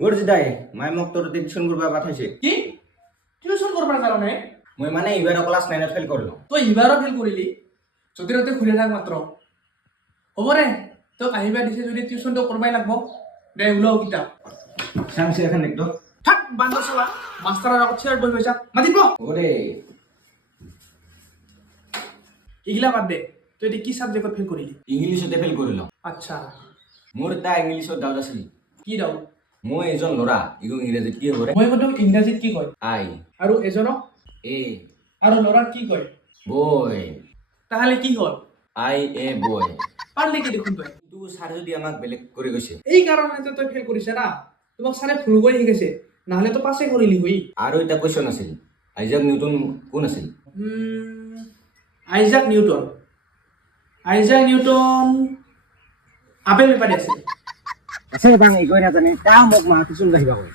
ওর জিদাই মাই মোক তোর টিউশন করবা পাঠাইছে কি টিউশন করবার কারণে মই মানে এবাৰ ক্লাস 9 ফেল কৰিলো তই ইবাৰো ফেল কৰিলি যদি তই ঘূৰি থাক মাত্ৰ হ'ব দে তোক আহিবা দিছে যদি টিউচনটো কৰবাই লাগব দে ওলাও কিতাপ সামসে এখন একটু থাক বান্দৰ চলা মাষ্টাৰৰ আগত চেয়াৰ বহি পইচা মাতিব ওরে এইগিলা বাদ দে তই এতিয়া কি ছাবজেক্টত ফেল কৰিলি ইংলিছতে ফেল কৰিলো আচ্ছা মোৰ এটা ইংলিছত ডাউট আছিল কি দাও মই এজন ল'ৰা ইগো ইংৰাজীত কি হ'ব ৰে মই কতো ইংৰাজীত কি কয় আই আৰু এজনক এ আৰু ল'ৰাক কি কয় বয় তাহলে কি হ'ল আই এ বয় পাৰলি কি দেখোন তই কিন্তু ছাৰ যদি আমাক বেলেগ কৰি গৈছে এই কাৰণেতো তই ফেল কৰিছে না তোমাক ছাৰে ভুল কৰি শিকাইছে নহ'লে তো পাছে কৰিলি হৈ আৰু এটা কুৱেশ্যন আছিল আইজাক নিউটন কোন আছিল আইজাক নিউটন আপেল বেপাৰী আছিল আছে বাং একোৱে নাজানে তা মোক মাহ টিউচন আহিবা কয়